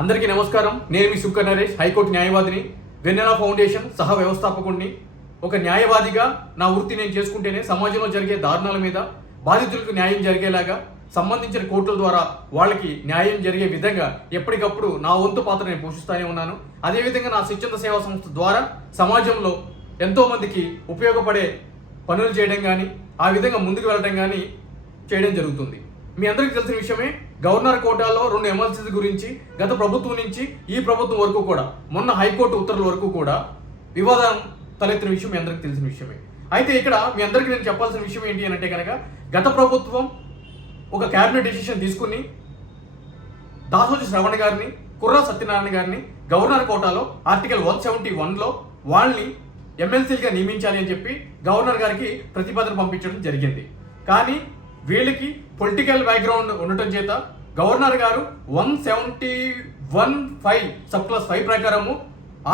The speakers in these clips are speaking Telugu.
అందరికీ నమస్కారం. నేను మీ సుక్క నరేష్, హైకోర్టు న్యాయవాదిని, వెన్నెల ఫౌండేషన్ సహ వ్యవస్థాపకుడిని. ఒక న్యాయవాదిగా నా వృత్తి నేను చేసుకుంటేనే సమాజంలో జరిగే దారుణాల మీద బాధితులకు న్యాయం జరిగేలాగా సంబంధించిన కోర్టుల ద్వారా వాళ్ళకి న్యాయం జరిగే విధంగా ఎప్పటికప్పుడు నా వంతు పాత్ర నేను పోషిస్తూనే ఉన్నాను. అదేవిధంగా నా స్వచ్ఛంద సేవా సంస్థ ద్వారా సమాజంలో ఎంతోమందికి ఉపయోగపడే పనులు చేయడం కానీ, ఆ విధంగా ముందుకు వెళ్ళడం కానీ చేయడం జరుగుతుంది. మీ అందరికీ తెలిసిన విషయమే, గవర్నర్ కోటాలో 2 ఎమ్మెల్సీల గురించి గత ప్రభుత్వం నుంచి ఈ ప్రభుత్వం వరకు కూడా, మొన్న హైకోర్టు ఉత్తర్వుల వరకు కూడా వివాదం తలెత్తిన విషయం మీ అందరికీ తెలిసిన విషయమే. అయితే ఇక్కడ మీ అందరికీ నేను చెప్పాల్సిన విషయం ఏంటి అని అంటే కనుక, గత ప్రభుత్వం ఒక క్యాబినెట్ డెసిషన్ తీసుకుని దాసోజు శ్రవణ్ గారిని, కుర్రా సత్యనారాయణ గారిని గవర్నర్ కోటాలో ఆర్టికల్ 171లో వాళ్ళని ఎమ్మెల్సీలుగా నియమించాలి అని చెప్పి గవర్నర్ గారికి ప్రతిపాదన పంపించడం జరిగింది. కానీ వీళ్ళకి పొలిటికల్ బ్యాక్గ్రౌండ్ ఉండటం చేత గవర్నర్ గారు 171(5) సబ్-క్లాస్ 5 ప్రకారము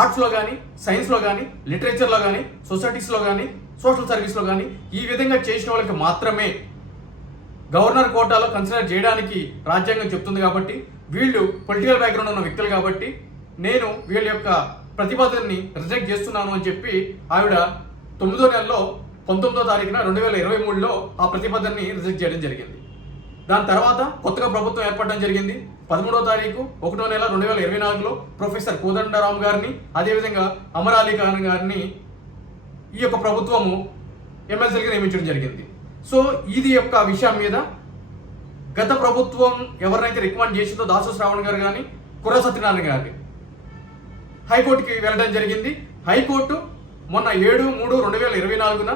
ఆర్ట్స్లో కానీ, సైన్స్లో కానీ, లిటరేచర్లో కానీ, సొసైటీస్లో కానీ, సోషల్ సర్వీస్లో కానీ ఈ విధంగా చేసిన వాళ్ళకి మాత్రమే గవర్నర్ కోటాలో కన్సిడర్ చేయడానికి రాజ్యాంగం చెప్తుంది. కాబట్టి వీళ్ళు పొలిటికల్ బ్యాక్గ్రౌండ్ ఉన్న వ్యక్తులు కాబట్టి నేను వీళ్ళ యొక్క ప్రతిపాదనని రిజెక్ట్ చేస్తున్నాను అని చెప్పి ఆవిడ 9వ నెలలో 19వ తారీఖున 2023లో ఆ ప్రతిపాదనని రిజెక్ట్ చేయడం జరిగింది. దాని తర్వాత కొత్తగా ప్రభుత్వం ఏర్పడడం జరిగింది. 13వ తారీఖు 1వ నెల 2024లో ప్రొఫెసర్ కోదండరామ్ గారిని, అదేవిధంగా అమర్ అలీ ఖాన్ గారిని ఈ యొక్క ప్రభుత్వము ఎమ్మెల్సీలుగా నియమించడం జరిగింది. సో ఇది యొక్క విషయం మీద గత ప్రభుత్వం ఎవరినైతే రికమెండ్ చేసిందో దాసోజు శ్రావణ్ గారు కానీ, కుర్రా సత్యనారాయణ గారిని హైకోర్టుకి వెళ్ళడం జరిగింది. హైకోర్టు మొన్న 7/3/2024న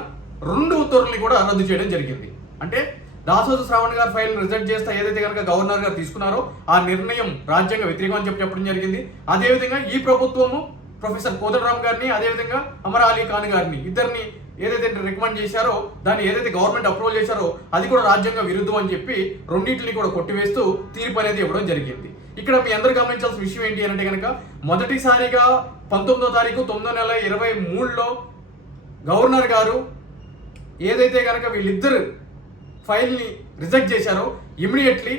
2 ఉత్తర్వుల్ని కూడా రద్దు చేయడం జరిగింది. అంటే దాసోజు శ్రావణ్ గారి ఫైల్ రిజెక్ట్ చేస్తే ఏదైతే కనుక గవర్నర్ గారు తీసుకున్నారో ఆ నిర్ణయం రాజ్యాంగ వ్యతిరేకం అని చెప్పడం జరిగింది. అదేవిధంగా ఈ ప్రభుత్వము ప్రొఫెసర్ కోదండరామ్ గారిని, అదేవిధంగా అమర్ అలీ ఖాన్ గారిని ఇద్దరిని ఏదైతే రికమెండ్ చేశారో, దాన్ని ఏదైతే గవర్నమెంట్ అప్రూవల్ చేశారో అది కూడా రాజ్యాంగ విరుద్ధం అని చెప్పి రెండింటిని కూడా కొట్టివేస్తూ తీర్పు అనేది ఇవ్వడం జరిగింది. ఇక్కడ మీ అందరూ గమనించాల్సిన విషయం ఏంటి అంటే కనుక, మొదటిసారిగా 19వ తారీఖు 9వ నెల 2023లో గవర్నర్ గారు ఏదైతే కనుక వీళ్ళిద్దరు ఫైల్ని రిజెక్ట్ చేశారో, ఇమీడియట్లీ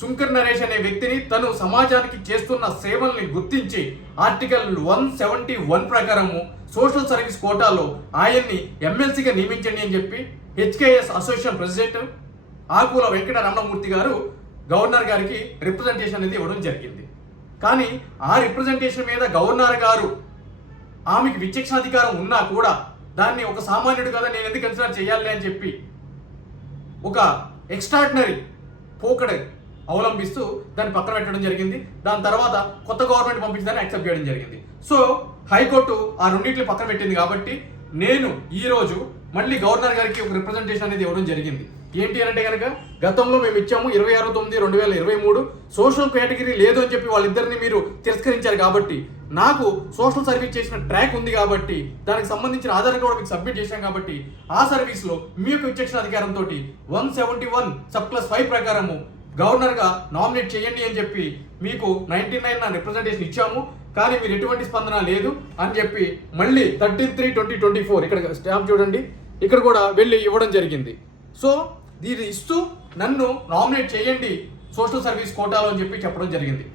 శుంకర్ నరేష్ అనే వ్యక్తిని తను సమాజానికి చేస్తున్న సేవల్ని గుర్తించి ఆర్టికల్ 171 ప్రకారము సోషల్ సర్వీస్ కోటాలో ఆయన్ని ఎమ్మెల్సీగా నియమించండి అని చెప్పి హెచ్కేఎస్ అసోసియేషన్ ప్రెసిడెంట్ ఆకుల వెంకట రమణమూర్తి గారు గవర్నర్ గారికి రిప్రజెంటేషన్ అనేది ఇవ్వడం జరిగింది. కానీ ఆ రిప్రజెంటేషన్ మీద గవర్నర్ గారు ఆమెకి విచక్షణాధికారం ఉన్నా కూడా దాన్ని ఒక సామాన్యుడు కదా నేను ఎందుకు కన్సిడర్ చేయాలి అని చెప్పి ఒక ఎక్స్ట్రాడినరీ పోకడ అవలంబిస్తూ దాన్ని పక్కన పెట్టడం జరిగింది. దాని తర్వాత కొత్త గవర్నమెంట్ పంపించడాన్ని యాక్సెప్ట్ చేయడం జరిగింది. సో హైకోర్టు ఆ రెండింటిని పక్కన పెట్టింది. కాబట్టి నేను ఈరోజు మళ్ళీ గవర్నర్ గారికి ఒక రిప్రజెంటేషన్ అనేది ఇవ్వడం జరిగింది. ఏంటి అంటే కనుక, గతంలో మేము ఇచ్చాము 26/9/2023 సోషల్ కేటగిరీ లేదు అని చెప్పి వాళ్ళిద్దరిని మీరు తిరస్కరించారు. కాబట్టి నాకు సోషల్ సర్వీస్ చేసిన ట్రాక్ ఉంది కాబట్టి దానికి సంబంధించిన ఆధార్ కూడా మీకు సబ్మిట్ చేశాం. కాబట్టి ఆ సర్వీస్లో మీ యొక్క విచక్షణ అధికారంతో 171 సబ్-క్లాస్ 5 ప్రకారము గవర్నర్గా నామినేట్ చేయండి అని చెప్పి మీకు 99 రిప్రజెంటేషన్ ఇచ్చాము. కానీ మీరు ఎటువంటి స్పందన లేదు అని చెప్పి మళ్ళీ 13/3/2024 ఇక్కడ స్టాంప్ చూడండి, ఇక్కడ కూడా వెళ్ళి ఇవ్వడం జరిగింది. సో దీన్ని ఇస్తూ నన్ను నామినేట్ చేయండి సోషల్ సర్వీస్ కోటాలో అని చెప్పి చెప్పడం జరిగింది.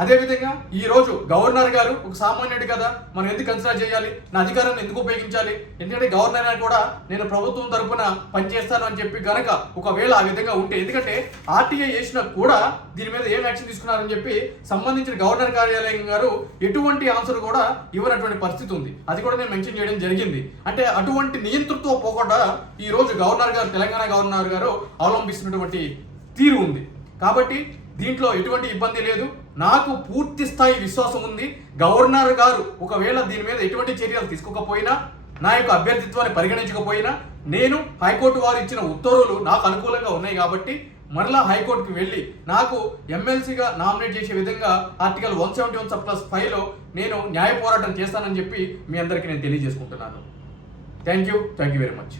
అదేవిధంగా ఈరోజు గవర్నర్ గారు ఒక సామాన్యుడు కదా, మనం ఎందుకు కన్సిడర్ చేయాలి, నా అధికారాన్ని ఎందుకు ఉపయోగించాలి, ఎందుకంటే గవర్నర్ గారు కూడా నేను ప్రభుత్వం తరఫున పనిచేస్తాను అని చెప్పి కనుక ఒకవేళ ఆ విధంగా ఉంటే, ఎందుకంటే ఆర్టీఐ చేసినా కూడా దీని మీద ఏం యాక్షన్ తీసుకున్నారని చెప్పి సంబంధించిన గవర్నర్ కార్యాలయం గారు ఎటువంటి ఆన్సర్ కూడా ఇవ్వనటువంటి పరిస్థితి ఉంది. అది కూడా నేను మెన్షన్ చేయడం జరిగింది. అంటే అటువంటి నియంతృత్వం పోకుండా ఈరోజు గవర్నర్ గారు, తెలంగాణ గవర్నర్ గారు అవలంబిస్తున్నటువంటి తీరు ఉంది. కాబట్టి దీంట్లో ఎటువంటి ఇబ్బంది లేదు. నాకు పూర్తి స్థాయి విశ్వాసం ఉంది. గవర్నర్ గారు ఒకవేళ దీని మీద ఎటువంటి చర్యలు తీసుకోకపోయినా, నా యొక్క అభ్యర్థిత్వాన్ని పరిగణించకపోయినా, నేను హైకోర్టు వారు ఇచ్చిన ఉత్తర్వులు నాకు అనుకూలంగా ఉన్నాయి కాబట్టి మరలా హైకోర్టుకి వెళ్ళి నాకు ఎమ్మెల్సీగా నామినేట్ చేసే విధంగా ఆర్టికల్ 171 సబ్-క్లాస్ 5లో నేను న్యాయ పోరాటం చేస్తానని చెప్పి మీ అందరికీ నేను తెలియజేసుకుంటున్నాను. Thank you very much.